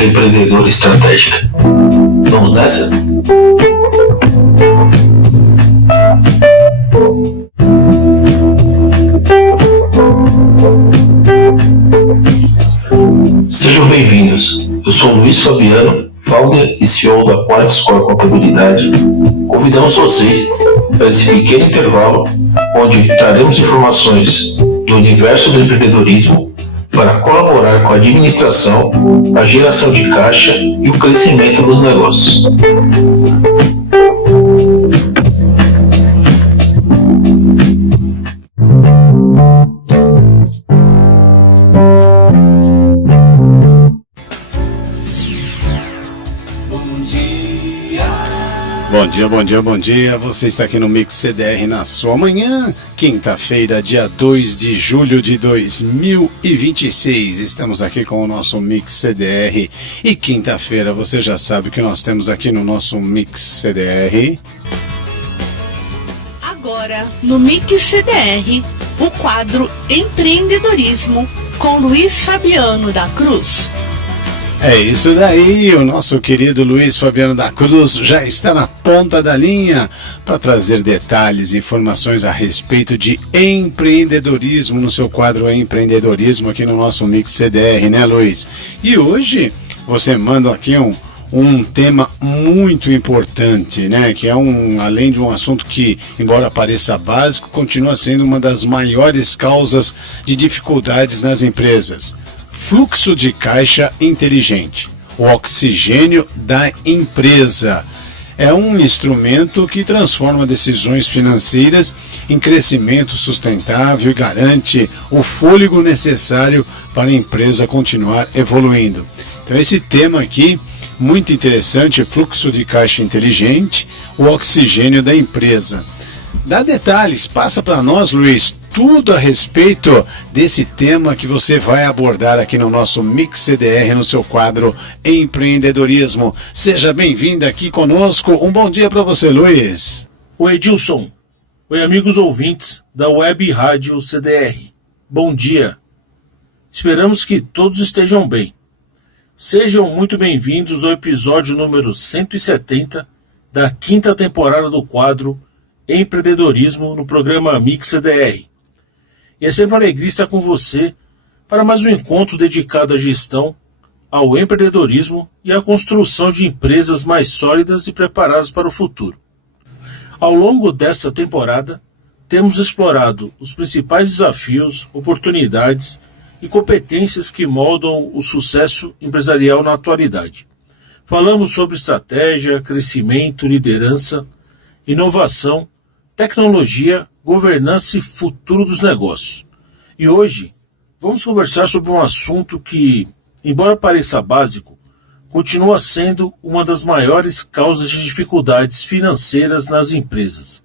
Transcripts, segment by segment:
Dica Empreendedora Estratégica. Vamos nessa? Sejam bem-vindos. Eu sou Luiz Fabiano, founder e CEO da QualityScore Contabilidade. Convidamos vocês para esse pequeno intervalo onde traremos informações do universo do empreendedorismo para colaborar com a administração, a geração de caixa e o crescimento dos negócios. Bom dia. Você está aqui no Mix CDR na sua manhã, quinta-feira, dia 2 de julho de 2026. Estamos aqui com o nosso Mix CDR e quinta-feira você já sabe o que nós temos aqui no nosso Mix CDR. Agora, no Mix CDR, o quadro Empreendedorismo com Luiz Fabiano da Cruz. É isso daí, o nosso querido Luiz Fabiano da Cruz já está na ponta da linha para trazer detalhes e informações a respeito de empreendedorismo no seu quadro Empreendedorismo aqui no nosso Mix CDR, né, Luiz? E hoje você manda aqui um tema muito importante, né? Que é além de um assunto que, embora pareça básico, continua sendo uma das maiores causas de dificuldades nas empresas. Fluxo de caixa inteligente, o oxigênio da empresa. É um instrumento que transforma decisões financeiras em crescimento sustentável e garante o fôlego necessário para a empresa continuar evoluindo. Então esse tema aqui, muito interessante, fluxo de caixa inteligente, o oxigênio da empresa. Dá detalhes, passa para nós, Luiz, tudo a respeito desse tema que você vai abordar aqui no nosso Mix CDR, no seu quadro Empreendedorismo. Seja bem-vindo aqui conosco. Um bom dia para você, Luiz. Oi, Edilson. Oi, amigos ouvintes da Web Rádio CDR. Bom dia. Esperamos que todos estejam bem. Sejam muito bem-vindos ao episódio número 170 da quinta temporada do quadro Empreendedorismo no programa Mix CDR. E é sempre uma alegria estar com você para mais um encontro dedicado à gestão, ao empreendedorismo e à construção de empresas mais sólidas e preparadas para o futuro. Ao longo desta temporada, temos explorado os principais desafios, oportunidades e competências que moldam o sucesso empresarial na atualidade. Falamos sobre estratégia, crescimento, liderança, inovação, tecnologia, governança e futuro dos negócios. E hoje vamos conversar sobre um assunto que, embora pareça básico, continua sendo uma das maiores causas de dificuldades financeiras nas empresas.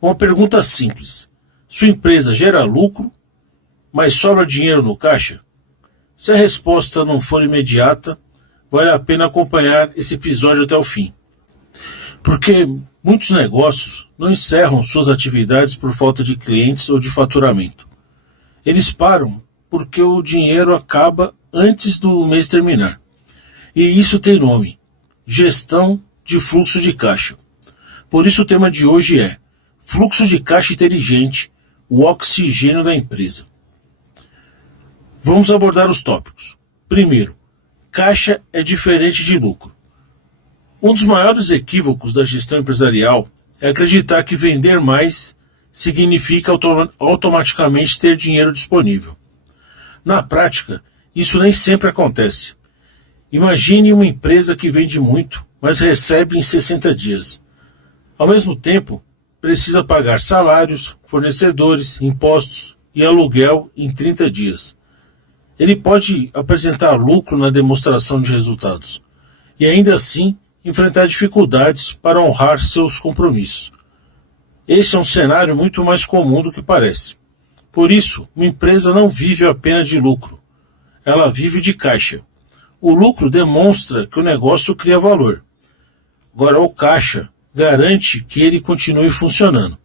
Uma pergunta simples: sua empresa gera lucro, mas sobra dinheiro no caixa? Se a resposta não for imediata, vale a pena acompanhar esse episódio até o fim. Porque muitos negócios não encerram suas atividades por falta de clientes ou de faturamento. Eles param porque o dinheiro acaba antes do mês terminar. E isso tem nome: gestão de fluxo de caixa. Por isso o tema de hoje é fluxo de caixa inteligente, o oxigênio da empresa. Vamos abordar os tópicos. Primeiro, caixa é diferente de lucro. Um dos maiores equívocos da gestão empresarial é acreditar que vender mais significa automaticamente ter dinheiro disponível. Na prática, isso nem sempre acontece. Imagine uma empresa que vende muito, mas recebe em 60 dias. Ao mesmo tempo, precisa pagar salários, fornecedores, impostos e aluguel em 30 dias. Ele pode apresentar lucro na demonstração de resultados e ainda assim enfrentar dificuldades para honrar seus compromissos. Esse é um cenário muito mais comum do que parece. Por isso, uma empresa não vive apenas de lucro, ela vive de caixa. O lucro demonstra que o negócio cria valor. Agora, o caixa garante que ele continue funcionando,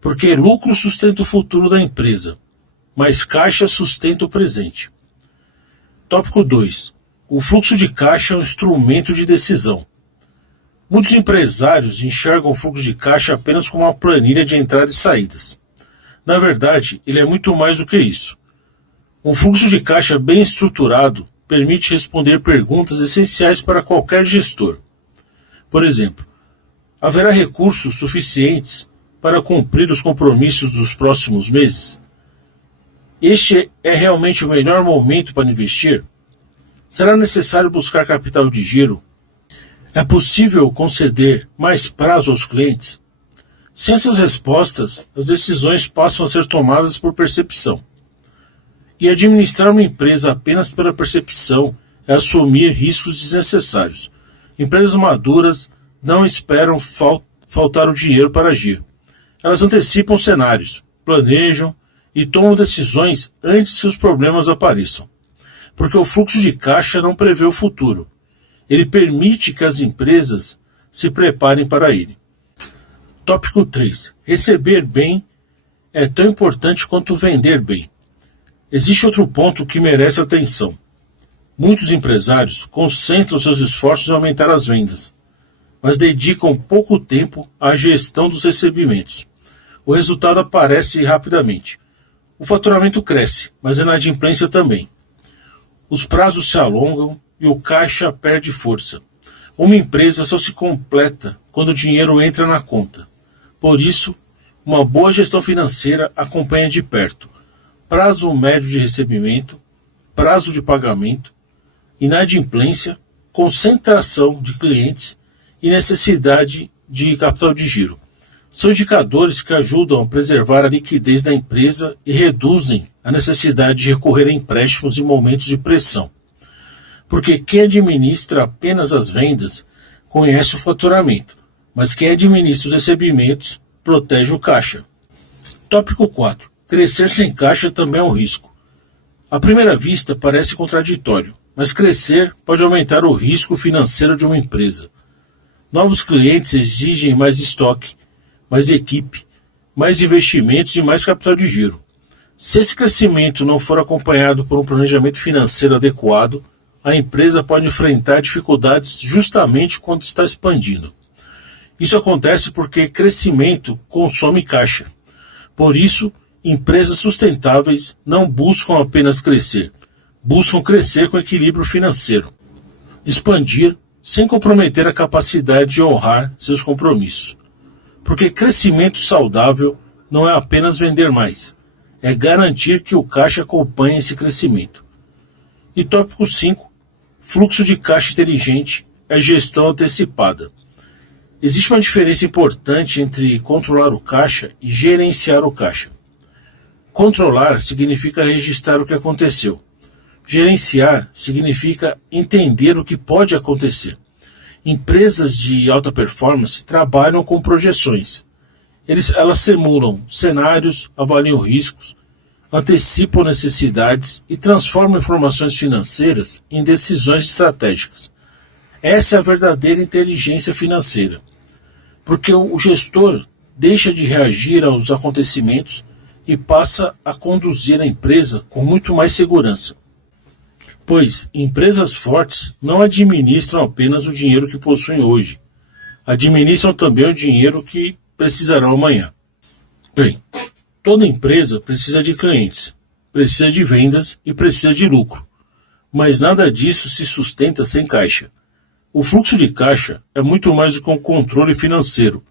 porque lucro sustenta o futuro da empresa, mas caixa sustenta o presente. Tópico 2. O fluxo de caixa é um instrumento de decisão. Muitos empresários enxergam o fluxo de caixa apenas como uma planilha de entradas e saídas. Na verdade, ele é muito mais do que isso. Um fluxo de caixa bem estruturado permite responder perguntas essenciais para qualquer gestor. Por exemplo, haverá recursos suficientes para cumprir os compromissos dos próximos meses? Este é realmente o melhor momento para investir? Será necessário buscar capital de giro? É possível conceder mais prazo aos clientes? Sem essas respostas, as decisões passam a ser tomadas por percepção. E administrar uma empresa apenas pela percepção é assumir riscos desnecessários. Empresas maduras não esperam faltar o dinheiro para agir. Elas antecipam cenários, planejam e tomam decisões antes que os problemas apareçam. Porque o fluxo de caixa não prevê o futuro. Ele permite que as empresas se preparem para ele. Tópico 3. Receber bem é tão importante quanto vender bem. Existe outro ponto que merece atenção. Muitos empresários concentram seus esforços em aumentar as vendas, mas dedicam pouco tempo à gestão dos recebimentos. O resultado aparece rapidamente. O faturamento cresce, mas a inadimplência também. Os prazos se alongam e o caixa perde força. Uma empresa só se completa quando o dinheiro entra na conta. Por isso, uma boa gestão financeira acompanha de perto prazo médio de recebimento, prazo de pagamento, inadimplência, concentração de clientes e necessidade de capital de giro. São indicadores que ajudam a preservar a liquidez da empresa e reduzem a necessidade de recorrer a empréstimos em momentos de pressão. Porque quem administra apenas as vendas conhece o faturamento, mas quem administra os recebimentos protege o caixa. Tópico 4. Crescer sem caixa também é um risco. À primeira vista parece contraditório, mas crescer pode aumentar o risco financeiro de uma empresa. Novos clientes exigem mais estoque, mais equipe, mais investimentos e mais capital de giro. Se esse crescimento não for acompanhado por um planejamento financeiro adequado, a empresa pode enfrentar dificuldades justamente quando está expandindo. Isso acontece porque crescimento consome caixa. Por isso, empresas sustentáveis não buscam apenas crescer, buscam crescer com equilíbrio financeiro. Expandir sem comprometer a capacidade de honrar seus compromissos. Porque crescimento saudável não é apenas vender mais, é garantir que o caixa acompanhe esse crescimento. E tópico 5, fluxo de caixa inteligente é gestão antecipada. Existe uma diferença importante entre controlar o caixa e gerenciar o caixa. Controlar significa registrar o que aconteceu. Gerenciar significa entender o que pode acontecer. Empresas de alta performance trabalham com projeções. Elas simulam cenários, avaliam riscos, antecipam necessidades e transformam informações financeiras em decisões estratégicas. Essa é a verdadeira inteligência financeira. Porque o gestor deixa de reagir aos acontecimentos e passa a conduzir a empresa com muito mais segurança. Pois empresas fortes não administram apenas o dinheiro que possuem hoje, administram também o dinheiro que precisarão amanhã. Bem, toda empresa precisa de clientes, precisa de vendas e precisa de lucro, mas nada disso se sustenta sem caixa. O fluxo de caixa é muito mais do que um controle financeiro.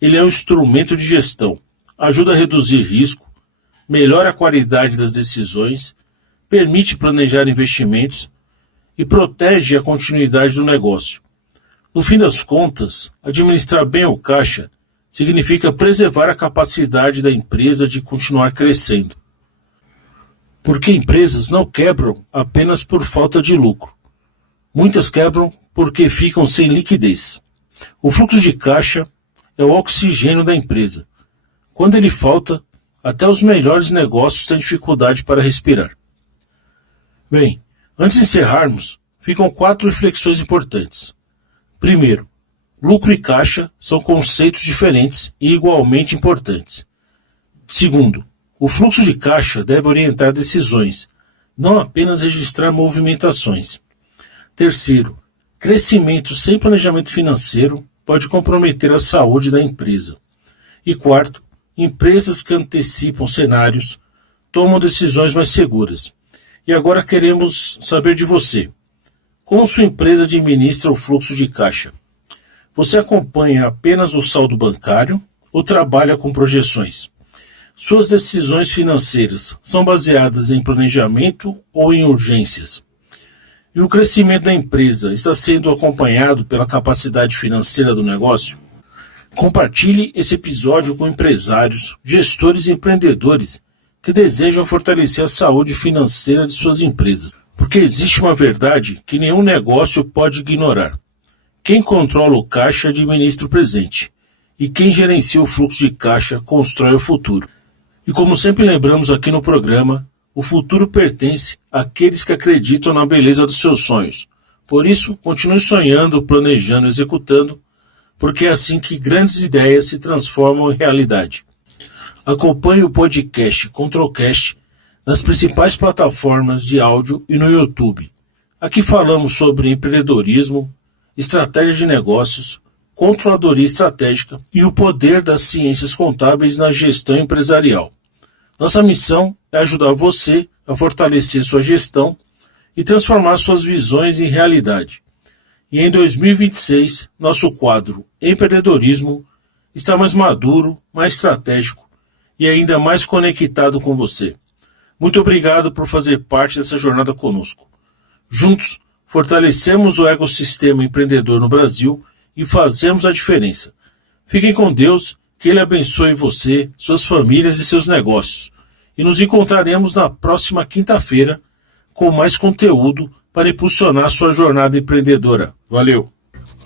Ele é um instrumento de gestão, ajuda a reduzir risco, melhora a qualidade das decisões, permite planejar investimentos e protege a continuidade do negócio. No fim das contas, administrar bem o caixa significa preservar a capacidade da empresa de continuar crescendo. Porque empresas não quebram apenas por falta de lucro. Muitas quebram porque ficam sem liquidez. O fluxo de caixa é o oxigênio da empresa. Quando ele falta, até os melhores negócios têm dificuldade para respirar. Bem, antes de encerrarmos, ficam 4 reflexões importantes. Primeiro, lucro e caixa são conceitos diferentes e igualmente importantes. Segundo, o fluxo de caixa deve orientar decisões, não apenas registrar movimentações. Terceiro, crescimento sem planejamento financeiro pode comprometer a saúde da empresa. E quarto, empresas que antecipam cenários tomam decisões mais seguras. E agora queremos saber de você. Como sua empresa administra o fluxo de caixa? Você acompanha apenas o saldo bancário ou trabalha com projeções? Suas decisões financeiras são baseadas em planejamento ou em urgências? E o crescimento da empresa está sendo acompanhado pela capacidade financeira do negócio? Compartilhe esse episódio com empresários, gestores e empreendedores que desejam fortalecer a saúde financeira de suas empresas. Porque existe uma verdade que nenhum negócio pode ignorar. Quem controla o caixa administra o presente, e quem gerencia o fluxo de caixa constrói o futuro. E como sempre lembramos aqui no programa, o futuro pertence àqueles que acreditam na beleza dos seus sonhos. Por isso, continue sonhando, planejando e executando, porque é assim que grandes ideias se transformam em realidade. Acompanhe o podcast Controlcast nas principais plataformas de áudio e no YouTube. Aqui falamos sobre empreendedorismo, estratégia de negócios, controladoria estratégica e o poder das ciências contábeis na gestão empresarial. Nossa missão é ajudar você a fortalecer sua gestão e transformar suas visões em realidade. E em 2026, nosso quadro Empreendedorismo está mais maduro, mais estratégico e ainda mais conectado com você. Muito obrigado por fazer parte dessa jornada conosco. Juntos, fortalecemos o ecossistema empreendedor no Brasil e fazemos a diferença. Fiquem com Deus, que Ele abençoe você, suas famílias e seus negócios. E nos encontraremos na próxima quinta-feira com mais conteúdo para impulsionar sua jornada empreendedora. Valeu!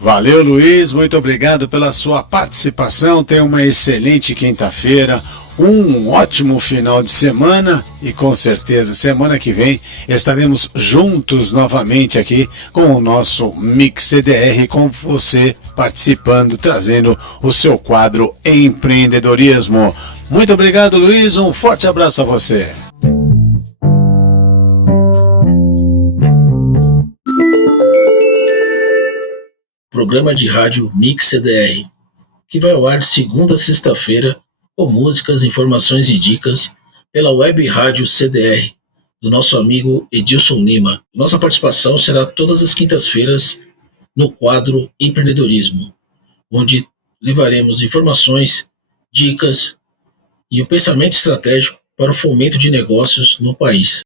Valeu, Luiz, muito obrigado pela sua participação. Tenha uma excelente quinta-feira, um ótimo final de semana e com certeza semana que vem estaremos juntos novamente aqui com o nosso Mix CDR, com você participando, trazendo o seu quadro Empreendedorismo. Muito obrigado, Luiz, um forte abraço a você. Programa de rádio Mix CDR, que vai ao ar de segunda a sexta-feira, com músicas, informações e dicas pela web rádio CDR, do nosso amigo Edilson Lima. Nossa participação será todas as quintas-feiras no quadro Empreendedorismo, onde levaremos informações, dicas e um pensamento estratégico para o fomento de negócios no país.